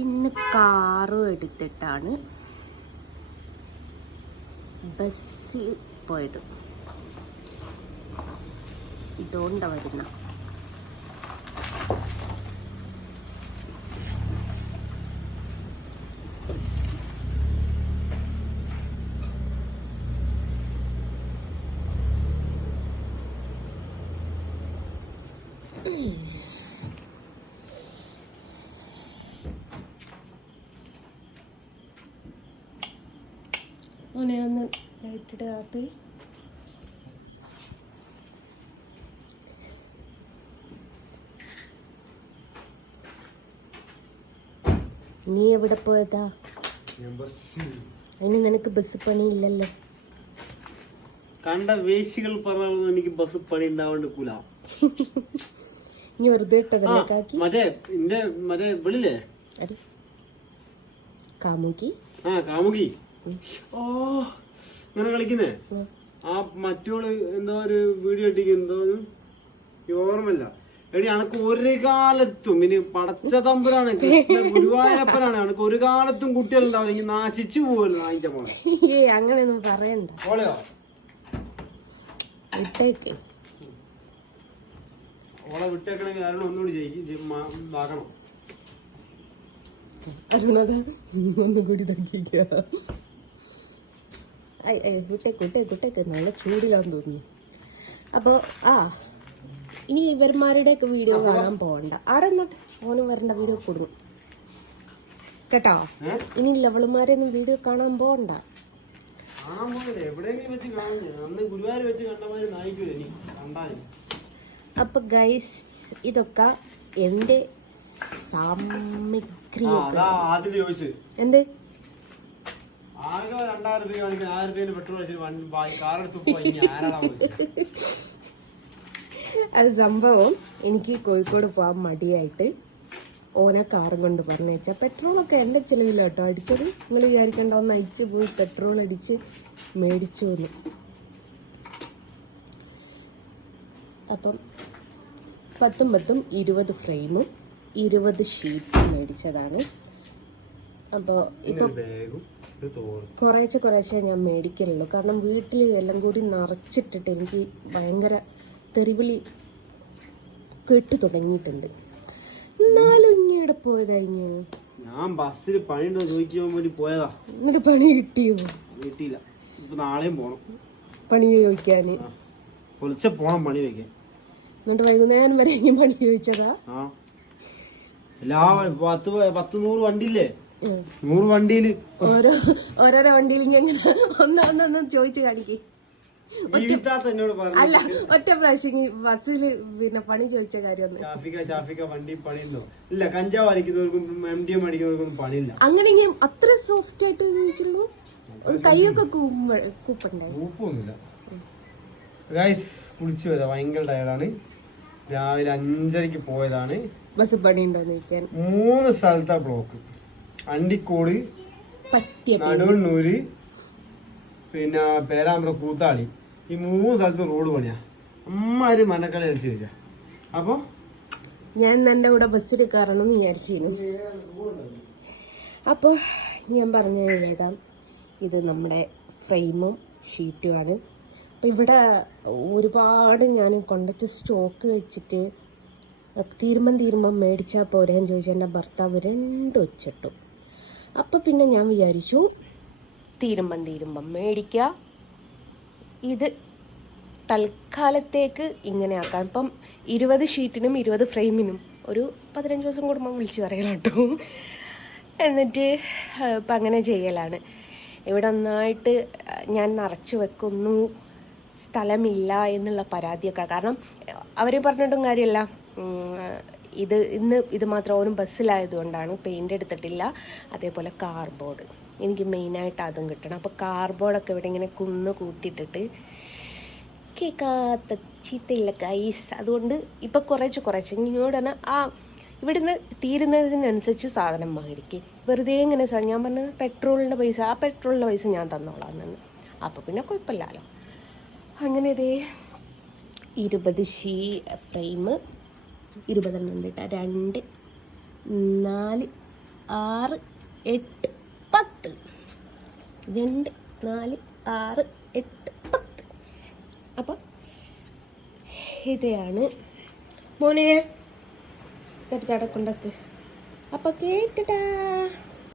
ഇന്ന് കാറും എടുത്തിട്ടാണ് ബസ്സിൽ പോയത്. ഇതുകൊണ്ടാ വരുന്ന അങ്ങനെ ഒന്ന് ലൈറ്റിട്ട് കാപ്പി. നീ എവിടെ പോയതാ? അതിന് നിനക്ക് ബസ് പണി ഇല്ലല്ലോ. കണ്ട വേശികൾ പറഞ്ഞാൽ എനിക്ക് ബസ് പണി ഉണ്ടാവാണ്ടിരിക്കൂല. നീ വെറുതെ ഇട്ടതല്ലേ കാക്കി? മറ്റേ വിളില്ലേ കാമുകി? കാമുകി. ഓ ഇങ്ങനെ കളിക്കുന്നേ. ആ മറ്റോള് എന്തോ ഒരു വീഡിയോ ഇട്ടിക്ക്, എന്തോ ഓർമ്മല്ല. എടി അനക്ക് ഒരു കാലത്തും ഇനി പടച്ച തമ്പുരാണ് ഗുരുവായൂരപ്പനാണ്, അനക്ക് ഒരു കാലത്തും കുട്ടികളുണ്ടാവും. എനിക്ക് നാശിച്ചു പോവല്ലോ നായിന്റെ മോളെ. അങ്ങനെയൊന്നും പറയണ്ട. ഓളയോ വിട്ടേക്ക്. ഓളെ വിട്ടേക്കണെങ്കിൽ ആരും ഒന്നുകൂടി ആക്കണം. ഒന്നുകൂടി വിട്ടേക്ക് നല്ല ചൂടിലാന്ന് തോന്നുന്നു. അപ്പോൾ ഇനി ഇവന്മാരുടെയൊക്കെ വീഡിയോ കാണാൻ പോകണ്ട. ആടെ നിന്നോട്ടെ, ഓനും വരേണ്ട വീഡിയോ കൊടുക്കും കേട്ടോ. ഇനി ലവളുമാരൊന്നും വീഡിയോ കാണാൻ പോകണ്ട. അപ്പൊ ഗൈസ്, ഇതൊക്കെ എന്റെ സാമഗ്രി. എന്ത് അത് സംഭവം, എനിക്ക് കോഴിക്കോട് പോകാൻ മടിയായിട്ട് ഓന കാറും കൊണ്ട് പറഞ്ഞേച്ചാ പെട്രോളൊക്കെ എൻ്റെ ചെലവില്ല കേട്ടോ അടിച്ചത്. നിങ്ങൾ വിചാരിക്കേണ്ട, ഒന്ന് അയച്ചു പോയി പെട്രോൾ അടിച്ച് മേടിച്ചു വന്നു. അപ്പം 20 ഫ്രെയിമും 20 ഷീറ്റും മേടിച്ചതാണ്. അപ്പോൾ ഇപ്പം കുറേശ്ശെ ഞാൻ മേടിക്കലുള്ളൂ. കാരണം വീട്ടിൽ എല്ലാം കൂടി നിറച്ചിട്ടിട്ട് എനിക്ക് ഭയങ്കര തെറിവിളി കേട്ടു തുടങ്ങിയിട്ടുണ്ട്. എന്നാലും ഇങ്ങോട്ട് പോയതായിരുന്നു. ഞാൻ ബസ്സിൽ പണിയുണ്ടോ ചോദിക്കാൻ വേണ്ടി പോയതാ. എന്നിട്ട് പണി കിട്ടിയോ? കിട്ടിയില്ല. ഇപ്പൊ നാളെയും പോണം പണി ചോദിക്കാന്. പൊളിച്ച പോണം പണി വയ്ക്കാൻ. എന്നിട്ട് വൈകുന്നേരം വരെ ഇനി പണി ചോദിച്ചതാ. എല്ലാ 100 വണ്ടിയില്ലേ, 100 വണ്ടിയില് ഓരോരോ വണ്ടിയിൽ ഇങ്ങനെ ഒന്ന് ചോദിച്ചു കാണിക്കേ. അല്ല, ഒറ്റ പ്രാവശ്യം ബസ്സിൽ പിന്നെ പണി ചോദിച്ച കാര്യം. ഷാഫിക വണ്ടി പണിയുണ്ടോ? ഇല്ല, കഞ്ചാവ് അടിക്കുന്നവർക്കും MDM അടിക്കുന്നവർക്കൊന്നും പണിയില്ല. അങ്ങനെ അത്ര സോഫ്റ്റ് ആയിട്ട് ചോദിച്ചുള്ളൂ. കൈയൊക്കെ കൂപ്പുണ്ടായി. കൂപ്പൊന്നുമില്ല. ഗൈസ്, കുളിച്ചു വരാം, ഭയങ്കര ടയർഡാണ്. രാവിലെ 5:30 പോയതാണ്. ബസ് പണിയുണ്ടോ ചോദിക്കാൻ 3 സ്ഥലത്താ ബ്ലോക്ക്. അണ്ടിക്കോട്, നടുവണ്ണൂര്, പിന്നെ പേരാമ്പ്ര, കൂത്താളി, ഈ 3 സ്ഥലത്തും റോഡ് പണിയാ. അമ്മാര് മനക്കളി കളിച്ച് വരിക. അപ്പൊ ഞാൻ എൻ്റെ കൂടെ ബസ്സിൽ കയറണമെന്ന് വിചാരിച്ചിരുന്നു. അപ്പോൾ ഞാൻ പറഞ്ഞു കേൾക്കാം, ഇത് നമ്മുടെ ഫ്രെയിമും ഷീറ്റുമാണ്. അപ്പം ഇവിടെ ഒരുപാട് ഞാൻ കൊണ്ടുവച്ച് സ്റ്റോക്ക് വെച്ചിട്ട് തീരുമ്പം മേടിച്ചാൽ പോരാന്ന് ചോദിച്ചാൽ എൻ്റെ ഭർത്താവ് 2 വെച്ചിട്ടു. അപ്പം പിന്നെ ഞാൻ വിചാരിച്ചു തീരുമ്പം മേടിക്കുക, ഇത് തൽക്കാലത്തേക്ക് ഇങ്ങനെ ആക്കാം. ഇപ്പം 20 ഷീറ്റിനും 20 ഫ്രെയിമിനും ഒരു 15 ദിവസം കൂടുമ്പോൾ വിളിച്ച് പറയലാണ് കേട്ടോ. എന്നിട്ട് ഇപ്പം അങ്ങനെ ചെയ്യലാണ്. ഇവിടെ നന്നായിട്ട് ഞാൻ നിറച്ച് വെക്കുന്നു, സ്ഥലമില്ല എന്നുള്ള പരാതിയൊക്കെ. കാരണം അവർ പറഞ്ഞിട്ടും കാര്യമല്ല, ഇത് മാത്രം ഓനും ബസ്സിലായതുകൊണ്ടാണ് പെയിൻ്റ് എടുത്തിട്ടില്ല. അതേപോലെ കാർബോർഡ്, എനിക്ക് മെയിനായിട്ട് അതും കിട്ടണം. അപ്പോൾ കാർബോർഡൊക്കെ ഇവിടെ ഇങ്ങനെ കൂട്ടിയിട്ടിട്ട് കേൾക്കാത്ത ചീത്തയില്ല ഗൈസ്. അതുകൊണ്ട് ഇപ്പം കുറച്ച് ഇങ്ങോട്ട് തന്നെ ഇവിടുന്ന് തീരുന്നതിനനുസരിച്ച് സാധനം മേടിക്കും. വെറുതെ ഇങ്ങനെ ഞാൻ പറഞ്ഞ പെട്രോളിൻ്റെ പൈസ ഞാൻ തന്നോളാം എന്ന്. അപ്പോൾ പിന്നെ കുഴപ്പമില്ലല്ലോ. അങ്ങനെ ഇതേ 20 ഫ്രെയിം 20 ഉണ്ട് കേട്ടോ. 2, 4, 6 8 10 2 4 6 8 10. അപ്പം ഇതാണ് മോനെ എടുത്തടക്കൊണ്ടക്ക്. അപ്പം കേട്ടിട്ടാ.